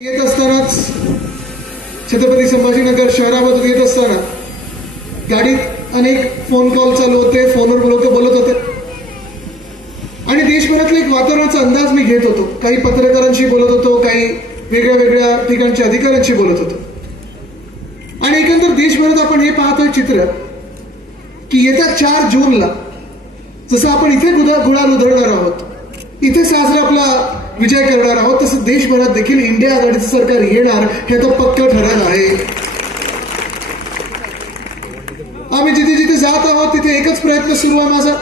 येत असतानाच छत्रपती संभाजीनगर शहरामधून येत असताना गाडीत अनेक फोन कॉल चालू होते. फोनवर लोक बोलत होते. आणि देशभरातलं एक वातावरणाचा अंदाज मी घेत होतो. काही पत्रकारांशी बोलत होतो काही वेगळ्या वेगळ्या ठिकाणच्या अधिकाऱ्यांशी बोलत होतो. आणि एकंदर देशभरात आपण हे पाहतोय चित्र की येत्या चार जूनला जसं आपण इथे गुदा गुढाल उधळणार आहोत इथे साजरा आपला विजय करणार आहोत. तसं देशभरात देखील इंडिया आघाडीचं सरकार येणार हे तर पक्क ठरलं आहे. आम्ही जिथे जिथे जात आहोत तिथे एकच प्रयत्न सुरू आहे माझा.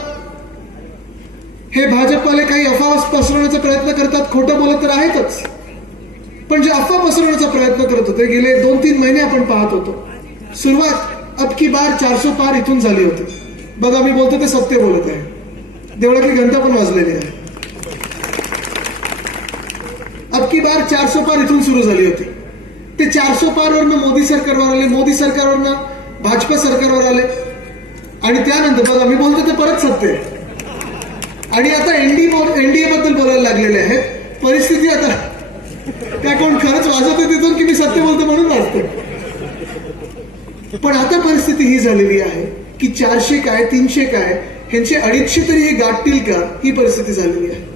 हे भाजपवाले काही अफवा पसरवण्याचा प्रयत्न करतात खोटं बोलत तर आहेतच. पण जे अफवा पसरवण्याचा प्रयत्न करत होते गेले दोन तीन महिने आपण पाहत होतो. सुरुवात अबकी बार चारशे पार इथून झाली होती. बघा मी बोलतो ते सत्य बोलत आहे. देवळातली घंटा पण वाजलेली आहे. की बार चारशे पार इथून सुरू झाली होती. ते चारशे पारवरनं मोदी सरकारवर आले मोदी सरकारवरनं भाजपा सरकारवर आले. आणि त्यानंतर बघा मी बोलतो ते परत सत्य आणि आता एनडी एनडीए बद्दल बोलायला लागलेले आहेत. परिस्थिती आता काय कोण खरंच वाजवते तिथून की मी सत्य बोलतो म्हणून वाजते? पण आता परिस्थिती ही झालेली आहे की चारशे काय तीनशे काय ह्यांचे अडीचशे तरी हे गाठतील का? ही परिस्थिती झालेली आहे.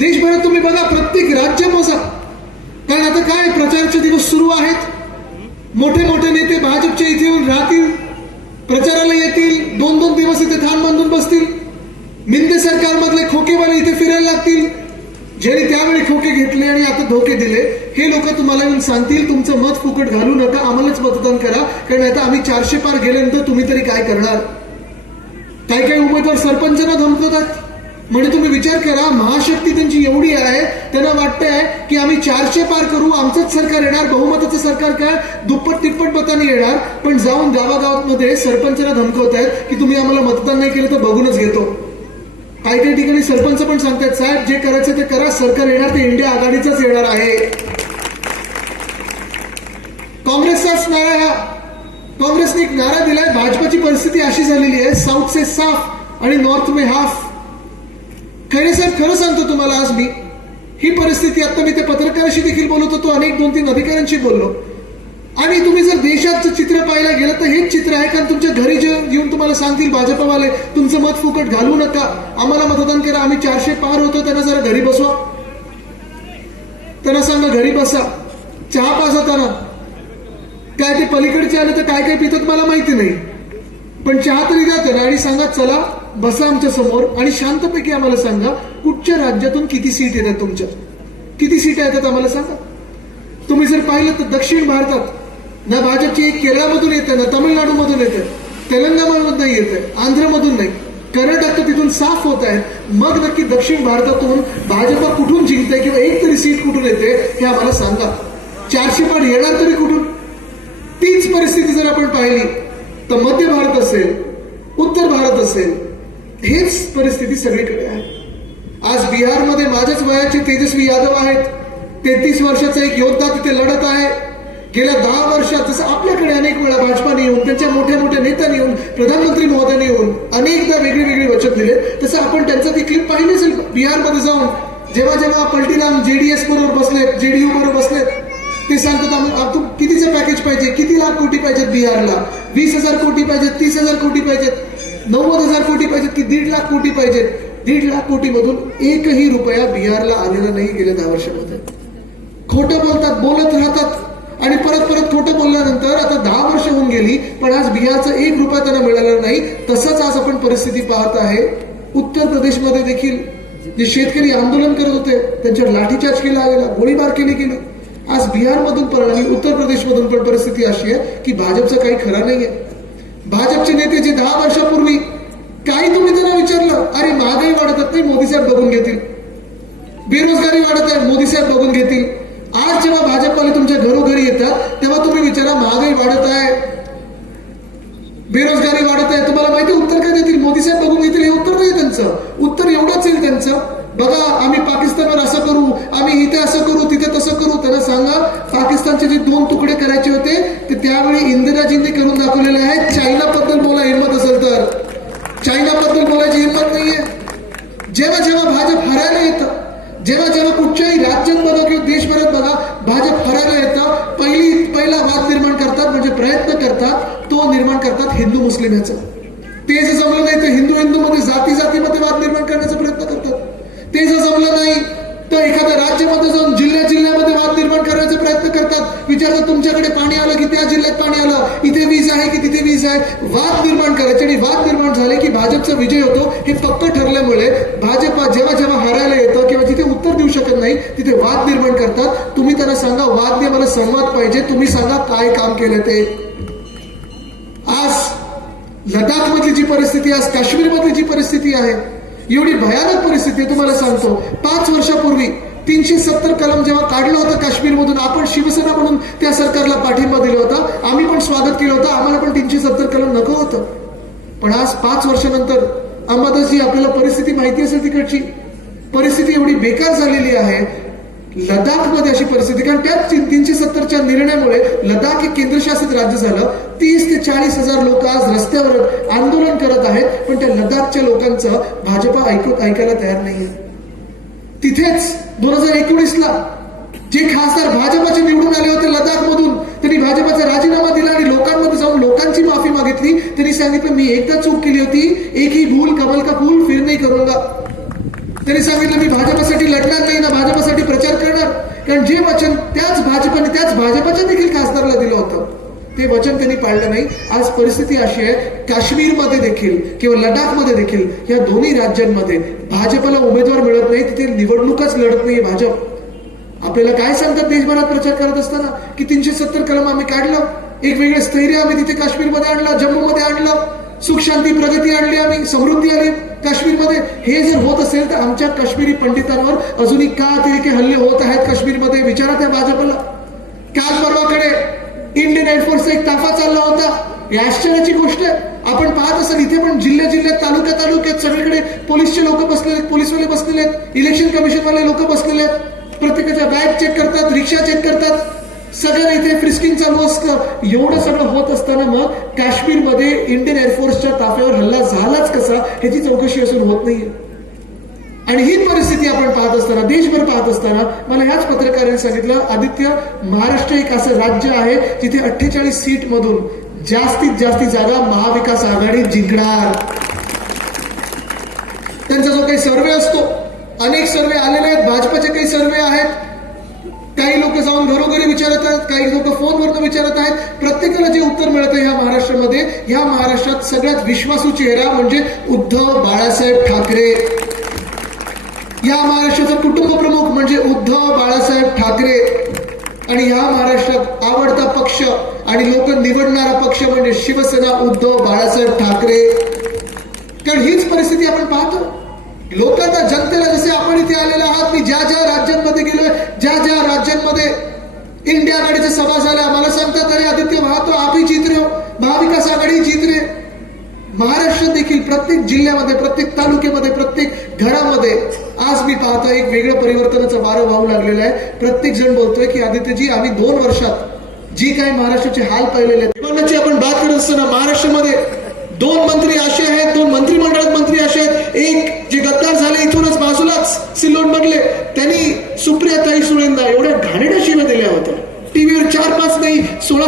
देशभरात तुम्ही बघा प्रत्येक राज्य मोजा. कारण आता काय प्रचाराचे दिवस सुरू आहेत. मोठे मोठे नेते भाजपचे इथे येऊन राहतील. प्रचाराला येतील. दोन दोन दिवस इथे थांब बांधून बसतील. मिंदे सरकारमधले खोकेवाले इथे फिरायला लागतील. ज्यांनी त्यावेळी खोके घेतले आणि आता धोके दिले हे लोक तुम्हाला येऊन सांगतील तुमचं मत फुकट घालू नका आम्हालाच मतदान करा. कारण आता आम्ही चारशे पार गेल्यानंतर तुम्ही तरी काय करणार? काही काही उमेदवार सरपंचांना धमकवतात. म्हणजे तुम्ही विचार करा महाशक्ती त्यांची एवढी आहे त्यांना वाटतंय की आम्ही चारशे पार करू आमचंच सरकार येणार बहुमताचं सरकार काय? दुप्पट तिप्पट मताने येणार पण जाऊन गावागावांमध्ये सरपंचांना धमकवत आहेत की तुम्ही आम्हाला मतदान नाही केलं तर बघूनच घेतो. काही काही ठिकाणी सरपंच पण सांगतात साहेब जे करायचं ते करा सरकार येणार ते इंडिया आघाडीचंच येणार आहे. काँग्रेसचाच नारा हा काँग्रेसने एक नारा दिलाय भाजपाची परिस्थिती अशी झालेली आहे साऊथ से साफ आणि नॉर्थ मे हाफ. खरे साहेब खरं सांगतो तुम्हाला आज मी. ही परिस्थिती आता मी त्या पत्रकाराशी देखील बोलत होतो अनेक दोन तीन अधिकाऱ्यांशी बोललो. आणि तुम्ही जर देशाचं चित्र पाहायला गेलं तर हेच चित्र आहे कारण तुमच्या घरी जे येऊन तुम्हाला सांगतील भाजपवाले तुमचं मत फुकट घालू नका. आम्हाला मतदान करा आम्ही चारशे पार होतो त्यांना जरा घरी बसवा. त्यांना सांगा घरी बसा. चहा पासा त्यांना काय ते पलीकडचे आले तर काय काय पितात मला माहिती नाही. पण चहा तरी द्या त्यांना आणि सांगा चला. बसा आमच्यासमोर आणि शांतपैकी आम्हाला सांगा कुठच्या राज्यातून किती सीट येतात तुमच्या? किती सीट येतात आम्हाला सांगा? तुम्ही जर पाहिलं तर दक्षिण भारतात ना भाजपची एक केरळमधून येते ना तमिळनाडूमधून येते तेलंगणामधून नाही येते आंध्रमधून नाही. कर्नाटक तर तिथून साफ होत आहे. मग नक्की दक्षिण भारतातून भाजप कुठून जिंकते किंवा एक तरी सीट कुठून येते हे आम्हाला सांगा. चारशे पाठ येणार तरी कुठून? तीच परिस्थिती जर आपण पाहिली तर मध्य भारत असेल उत्तर भारत असेल हेच परिस्थिती सगळीकडे आहे. आज बिहारमध्ये माझ्याच वयाचे तेजस्वी यादव आहेत. तेहतीस वर्षाचा एक योद्धा तिथे लढत आहे. गेल्या दहा वर्षात जसं आपल्याकडे अनेक वेळा भाजपाने येऊन त्यांच्या मोठ्या मोठ्या नेत्यांनी येऊन प्रधानमंत्री महोदयाने येऊन अनेकदा वेगळी वेगळी वचन दिले. तसं आपण त्यांचं ती क्लिप पाहिली असेल बिहारमध्ये जाऊन. जेव्हा जेव्हा पलटीराम जेडीएस बरोबर बसलेत जेडीयू बरोबर बसलेत ते सांगतात आम्ही कितीचं पॅकेज पाहिजे? किती लाख कोटी पाहिजेत बिहारला? वीस हजार कोटी पाहिजेत तीस हजार कोटी पाहिजेत? नव्वद हजार कोटी पाहिजेत की दीड लाख कोटी पाहिजेत दीड लाख कोटी मधून एकही रुपया बिहारला आलेला नाही गेल्या दहा वर्षामध्ये. खोटं बोलतात बोलत राहतात. आणि परत परत खोटं बोलल्यानंतर आता दहा वर्ष होऊन गेली पण आज बिहारचा एक रुपया त्यांना मिळाला नाही. तसंच आज आपण परिस्थिती पाहत आहे. उत्तर प्रदेशमध्ये देखील जे शेतकरी आंदोलन करत होते त्यांच्यावर लाठीचार्ज केला गेला गोळीबार केली गेली. आज बिहारमधून पण आणि उत्तर प्रदेशमधून पण परिस्थिती अशी आहे की भाजपचं काही खरं नाहीये. भाजपचे नेते जे दहा वर्षापूर्वी काही तुम्ही त्यांना विचारलं अरे महागाई वाढत नाही मोदी साहेब बघून घेतील. बेरोजगारी वाढत आहे मोदी साहेब बघून घेतील. आज जेव्हा भाजपवाले तुमच्या घरोघरी येतात तेव्हा तुम्ही विचारा महागाई वाढत आहे बेरोजगारी वाढत आहे. तुम्हाला माहिती आहे उत्तर काय देतील? मोदी साहेब बघून घेतील हे उत्तर नाही त्यांचं. उत्तर एवढंच येईल त्यांचं. बघा आम्ही पाकिस्तानवर असं करू आम्ही इथे असं करू तिथे तसं करू. त्यांना सांगा पाकिस्तानचे जे दोन तुकडे करायचे होते त्यावेळी इंदिराजींनी करून दाखवलेले आहे चायना बद्दल बोला हिंमत असेल तर. चायना बद्दल बोलायची हिंमत नाहीये. जेव्हा जेव्हा भाजप हरायला येतं जेव्हा जेव्हा कुठच्याही राज्यात बघा किंवा देशभरात बघा भाजप हरायला येतं पहिली पहिला वाद निर्माण करतात म्हणजे प्रयत्न करतात तो निर्माण करतात हिंदू मुस्लिम याचा. ते जर जमलं नाही तर हिंदू हिंदू मध्ये जाती जातीमध्ये वाद निर्माण करण्याचा प्रयत्न करतात. ते जर जमलं नाही तर एखाद्या राज्यामध्ये जाऊन प्रयत्न करतात. विचारतात तुमच्याकडे पाणी आलं की त्या जिल्ह्यात पाणी आलं? इथे वीज आहे की तिथे वीज आहे? वाद निर्माण करायचे आणि वाद निर्माण झाले की भाजपचा विजय होतो. हे पक्क ठरल्यामुळे भाजप जेव्हा जेव्हा हारायला येतं किंवा जिथे उत्तर देऊ शकत नाही तिथे वाद निर्माण करतात. तुम्ही त्यांना सांगा वाद नाही मला संवाद पाहिजे. तुम्ही सांगा काय काम केलं ते? आज लडाख मधली जी परिस्थिती आज काश्मीर मधली जी परिस्थिती आहे एवढी भयानक परिस्थिती तुम्हाला सांगतो. पाच वर्षापूर्वी तीनशे सत्तर कलम जेव्हा काढलं होतं काश्मीरमधून आपण शिवसेना म्हणून त्या सरकारला पाठिंबा दिला होता. आम्ही पण स्वागत केलं होतं. आम्हाला पण तीनशे सत्तर कलम नको होतं. पण आज पाच वर्षानंतर अंबादासजी आपल्याला परिस्थिती माहिती असेल तिकडची. परिस्थिती एवढी बेकार झालेली आहे. लडाखमध्ये अशी परिस्थिती कारण त्या तीनशे सत्तरच्या निर्णयामुळे लडाख हे केंद्रशासित राज्य झालं. तीस ते चाळीस हजार लोक आज रस्त्यावर आंदोलन करत आहेत पण त्या लडाखच्या लोकांचं भाजपा ऐकू ऐकायला तयार नाहीये. तिथेच दोन हजार एकोणीसला जे खासदार भाजपाचे निवडून आले होते लडाख मधून त्यांनी भाजपाचा राजीनामा दिला आणि लोकांमध्ये जाऊन लोकांची माफी मागितली. त्यांनी सांगितलं मी एकदा चूक केली होती. एक ही भूल कमल का फूल फिर नाही करूंगा. त्यांनी सांगितलं मी भाजपासाठी लढणार नाही ना भाजपासाठी प्रचार करणार. कारण जे वचन त्याच भाजपाने त्याच भाजपाच्या देखील खासदाराला दिलं होतं. ते वचन त्यांनी पाळलं नाही. आज परिस्थिती अशी आहे काश्मीरमध्ये देखील किंवा लडाखमध्ये देखील या दोन्ही राज्यांमध्ये भाजपला उमेदवार मिळत नाही. तिथे निवडणूकच लढत नाही भाजप. आपल्याला काय सांगतात देशभरात प्रचार करत असताना? की तीनशे सत्तर कलम आम्ही काढलं. एक वेगळं स्थैर्य आम्ही तिथे काश्मीरमध्ये आणलं जम्मूमध्ये आणलं. सुख शांती प्रगती आणली आम्ही समृद्धी आली काश्मीरमध्ये. हे जर होत असेल तर आमच्या काश्मीरी पंडितांवर अजूनही का ते हल्ले होत आहेत काश्मीरमध्ये? विचारा त्या भाजपला. काल परवाकडे इंडियन एअरफोर्सचा एक ताफा चालला होता. ही आश्चर्याची गोष्ट आहे. आपण पाहत असाल इथे पण जिल्ह्या जिल्ह्यात तालुक्या तालुक्यात सगळीकडे पोलीसचे लोक बसलेले आहेत पोलीसवाले बसलेले आहेत इलेक्शन कमिशनवाले लोक बसलेले आहेत. प्रत्येकाच्या बॅग चेक करतात रिक्षा चेक करतात. सगळ्या इथे फ्रिस्किंग चालू असतं. एवढं सगळं होत असताना मग काश्मीरमध्ये इंडियन एअरफोर्सच्या ताफ्यावर हल्ला झालाच कसा ह्याची चौकशी असून होत नाहीये. आणि ही परिस्थिती आपण पाहत असताना देशभर पाहत असताना मला ह्याच पत्रकारांनी सांगितलं आदित्य महाराष्ट्र एक असं राज्य आहे जिथे अठ्ठेचाळीस सीट मधून जास्तीत जास्ती जागा महाविकास आघाडी जिंकणार. त्यांचा जो काही सर्वे असतो अनेक सर्वे आलेले आहेत भाजपचे काही सर्वे आहेत. काही लोक जाऊन घरोघरी विचारत आहेत काही लोक फोनवरनं विचारत आहेत. प्रत्येकाला जे उत्तर मिळतं ह्या महाराष्ट्रामध्ये ह्या महाराष्ट्रात सगळ्यात विश्वासू चेहरा म्हणजे उद्धव बाळासाहेब ठाकरे. या महाराष्ट्राचा कुटुंब प्रमुख म्हणजे उद्धव बाळासाहेब ठाकरे. आणि ह्या महाराष्ट्रात आवडता पक्ष आणि लोक निवडणारा पक्ष म्हणजे शिवसेना उद्धव बाळासाहेब ठाकरे. कारण हीच परिस्थिती आपण पाहतो. लोकांना जनतेला जसे आपण इथे आलेले आहात मी ज्या ज्या राज्यांमध्ये गेलोय ज्या ज्या राज्यांमध्ये इंडिया आघाडीच्या सभा झाल्या मला सांगतात अरे आदित्य वाहतो आम्ही जीत रहे हो. महाविकास आघाडी जीत महाराष्ट्र देखील प्रत्येक जिल्ह्यामध्ये प्रत्येक तालुक्यामध्ये प्रत्येक घरामध्ये आज मी पाहतो एक वेगळं परिवर्तनाचं वारं वाहू लागलेलं आहे. प्रत्येक जण बोलतोय की आदित्यजी आम्ही दोन वर्षात जी काही महाराष्ट्राचे हाल पाहिलेले आहेत आपण बात करत असताना महाराष्ट्रामध्ये दोन मंत्री असे आहेत दोन मंत्रिमंडळात मंत्री असे आहेत. एक जे गद्दार झाले इथूनच बाजूलाच सिल्लोन बनले त्यांनी सुप्रिया ताई सुळेंदा एवढ्या घाणेड्या शिव्या दिल्या होत्या. टीव्हीवर चार पाच नाही सोळा